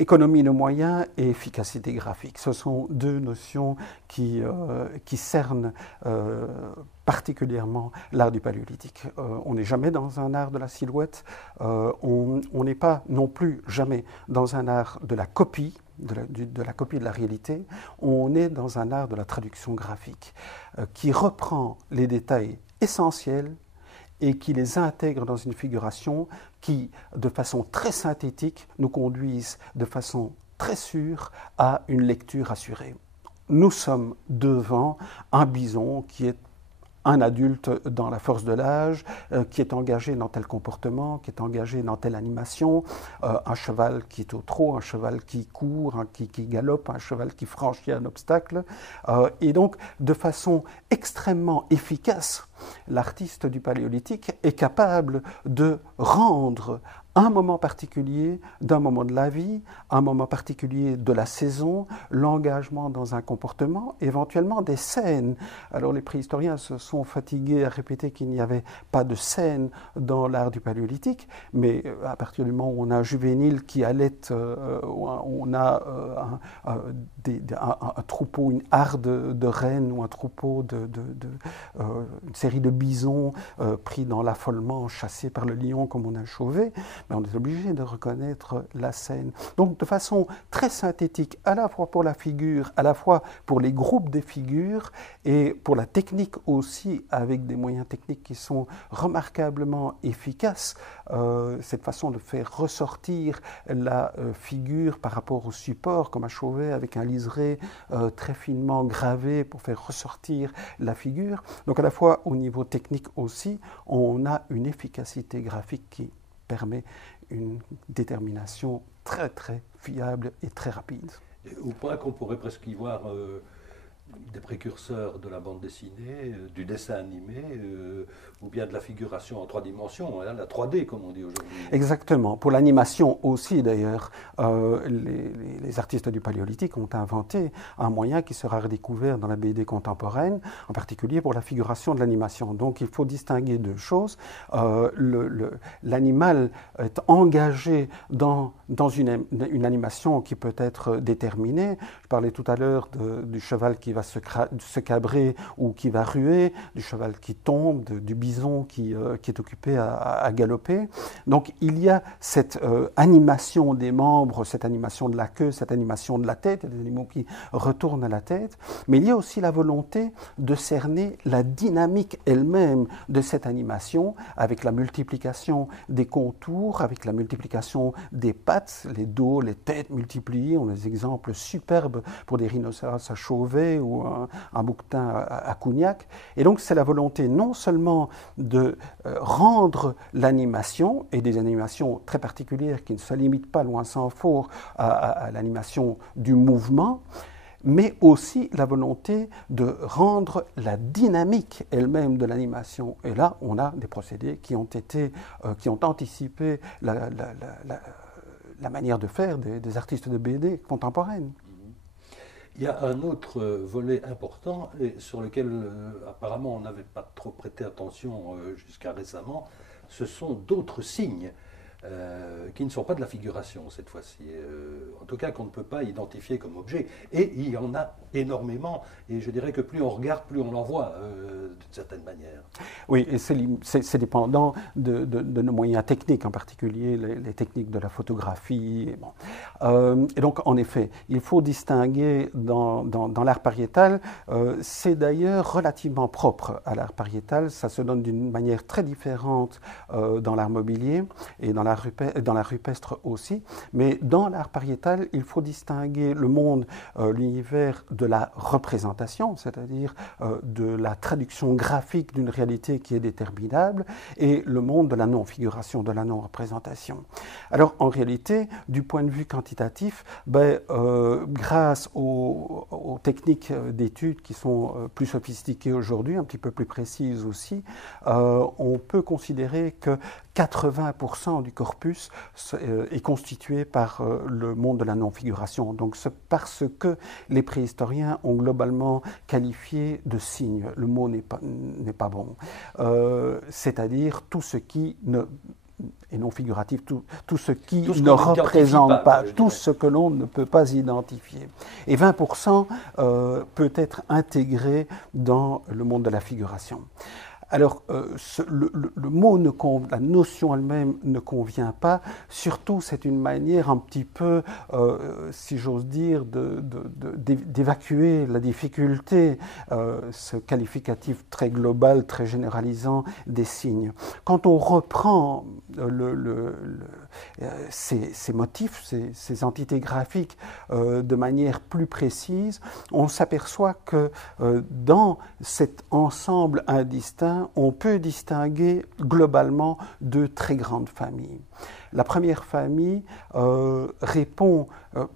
Économie de moyens et efficacité graphique, ce sont deux notions qui cernent particulièrement l'art du paléolithique. On n'est jamais dans un art de la silhouette, on n'est pas non plus jamais dans un art de la copie, de la copie de la réalité, on est dans un art de la traduction graphique qui reprend les détails essentiels et qui les intègre dans une figuration qui, de façon très synthétique, nous conduisent de façon très sûre à une lecture assurée. Nous sommes devant un bison qui est un adulte dans la force de l'âge, qui est engagé dans tel comportement, qui est engagé dans telle animation, un cheval qui est au trot, un cheval qui court, qui galope, un cheval qui franchit un obstacle. Et donc, de façon extrêmement efficace, l'artiste du paléolithique est capable de rendre un moment particulier d'un moment de la vie, un moment particulier de la saison, l'engagement dans un comportement, éventuellement des scènes. Alors les préhistoriens se sont fatigués à répéter qu'il n'y avait pas de scènes dans l'art du paléolithique, mais à partir du moment où on a un juvénile qui allait, on a un troupeau, une harde de rennes ou un troupeau une série de bisons pris dans l'affolement, chassés par le lion comme on a chauvé, mais on est obligé de reconnaître la scène. Donc de façon très synthétique, à la fois pour la figure, à la fois pour les groupes des figures et pour la technique aussi, avec des moyens techniques qui sont remarquablement efficaces, cette façon de faire ressortir la figure par rapport au support, comme à Chauvet, avec un liseré très finement gravé pour faire ressortir la figure. Donc à la fois au niveau technique aussi, on a une efficacité graphique qui permet une détermination très très fiable et très rapide. Au point qu'on pourrait presque y voir des précurseurs de la bande dessinée, du dessin animé, ou bien de la figuration en 3 dimensions, hein, la 3D comme on dit aujourd'hui. Exactement. Pour l'animation aussi d'ailleurs, les artistes du paléolithique ont inventé un moyen qui sera redécouvert dans la BD contemporaine, en particulier pour la figuration de l'animation. Donc il faut distinguer deux choses. L'animal est engagé dans une animation qui peut être déterminée. Je parlais tout à l'heure du cheval qui va se cabrer ou qui va ruer, du cheval qui tombe, du bison qui est occupé à galoper. Donc il y a cette animation des membres, cette animation de la queue, cette animation de la tête, il y a des animaux qui retournent à la tête, mais il y a aussi la volonté de cerner la dynamique elle-même de cette animation avec la multiplication des contours, avec la multiplication des pattes, les dos, les têtes multipliées. On a des exemples superbes pour des rhinocéros à Chauvet ou un bouquetin à Cougnac. Et donc c'est la volonté non seulement de rendre l'animation, et des animations très particulières qui ne se limitent pas, loin s'en faut, à l'animation du mouvement, mais aussi la volonté de rendre la dynamique elle-même de l'animation. Et là, on a des procédés qui ont anticipé la manière de faire des artistes de BD contemporaines. Il y a un autre volet important et sur lequel apparemment on n'avait pas trop prêté attention jusqu'à récemment, ce sont d'autres signes qui ne sont pas de la figuration cette fois-ci, en tout cas qu'on ne peut pas identifier comme objet. Et il y en a énormément, et je dirais que plus on regarde, plus on en voit, d'une certaine manière. Oui, et c'est dépendant de nos moyens techniques, en particulier les techniques de la photographie. Bon. Et donc, en effet, il faut distinguer dans l'art pariétal, c'est d'ailleurs relativement propre à l'art pariétal, ça se donne d'une manière très différente dans l'art mobilier et dans l'art rupestre aussi, mais dans l'art pariétal, il faut distinguer le monde, l'univers de la représentation, c'est-à-dire de la traduction graphique d'une réalité qui est déterminable, et le monde de la non-figuration, de la non-représentation. Alors, en réalité, du point de vue quantitatif, grâce aux techniques d'études qui sont plus sophistiquées aujourd'hui, un petit peu plus précises aussi, on peut considérer que 80% du corpus est constitué par le monde de la non-figuration. Donc, parce que les préhistoriens ont globalement qualifié de signe, le mot n'est pas bon, c'est-à-dire tout ce qui et non figuratif, tout ce qui tout ce ne représente pas, tout dirais. ce que l'on ne peut pas identifier. Et 20% peut être intégré dans le monde de la figuration. Alors, le mot, la notion elle-même ne convient pas. Surtout, c'est une manière un petit peu, si j'ose dire, d'évacuer la difficulté, ce qualificatif très global, très généralisant des signes. Quand on reprend ces motifs, ces entités graphiques de manière plus précise, on s'aperçoit que dans cet ensemble indistinct, on peut distinguer globalement deux très grandes familles. La première famille répond,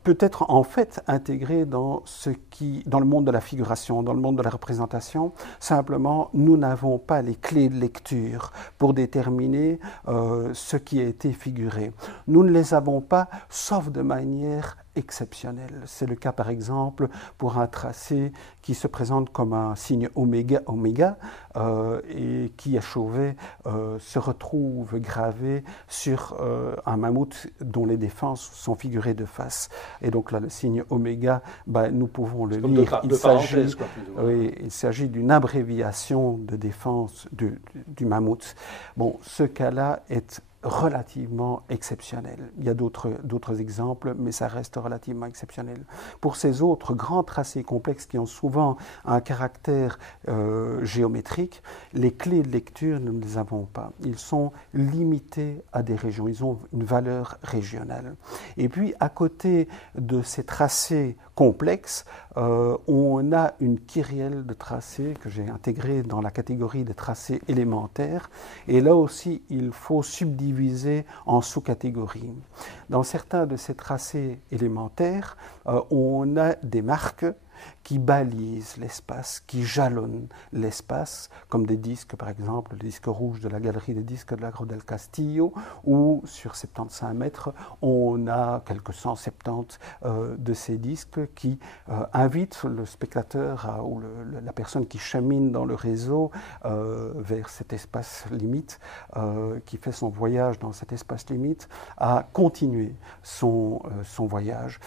peut être en fait intégrée dans le monde de la figuration, dans le monde de la représentation. Simplement, nous n'avons pas les clés de lecture pour déterminer ce qui a été figuré. Nous ne les avons pas, sauf de manière exceptionnelle. C'est le cas par exemple pour un tracé qui se présente comme un signe oméga, et qui à Chauvet se retrouve gravé sur un mammouth dont les défenses sont figurées de face. Et donc là, le signe oméga, nous pouvons le lire. Il s'agit d'une abréviation de défense du mammouth. Bon, ce cas-là est relativement exceptionnel. Il y a d'autres exemples, mais ça reste relativement exceptionnel. Pour ces autres grands tracés complexes qui ont souvent un caractère géométrique, les clés de lecture, nous ne les avons pas. Ils sont limités à des régions, ils ont une valeur régionale. Et puis, à côté de ces tracés complexes, on a une kyrielle de tracés que j'ai intégrée dans la catégorie des tracés élémentaires. Et là aussi, il faut subdiviser en sous-catégories. Dans certains de ces tracés élémentaires, on a des marques qui balisent l'espace, qui jalonnent l'espace, comme des disques, par exemple, le disque rouge de la galerie des disques de la Grotte del Castillo, où sur 75 mètres, on a quelques 170 de ces disques qui invitent le spectateur ou la personne qui chemine dans le réseau vers cet espace limite, qui fait son voyage dans cet espace limite, à continuer son voyage.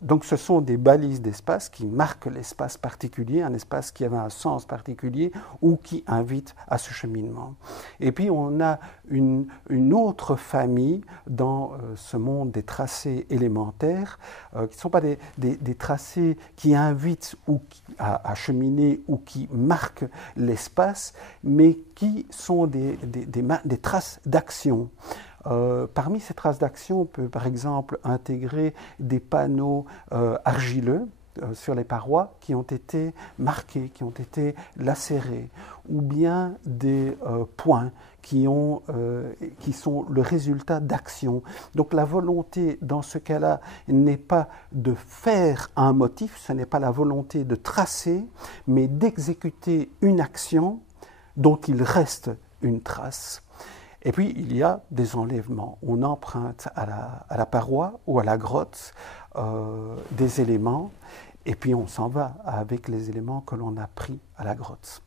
Donc ce sont des balises d'espace qui marquent l'espace particulier, un espace qui avait un sens particulier ou qui invite à ce cheminement. Et puis on a une autre famille dans ce monde des tracés élémentaires, qui ne sont pas des tracés qui invitent à cheminer ou qui marquent l'espace, mais qui sont des traces d'action. Parmi ces traces d'action, on peut par exemple intégrer des panneaux argileux sur les parois qui ont été marqués, qui ont été lacérés, ou bien des points qui sont le résultat d'actions. Donc la volonté dans ce cas-là n'est pas de faire un motif, ce n'est pas la volonté de tracer, mais d'exécuter une action dont il reste une trace. Et puis, il y a des enlèvements. On emprunte à la paroi ou à la grotte des éléments, et puis on s'en va avec les éléments que l'on a pris à la grotte.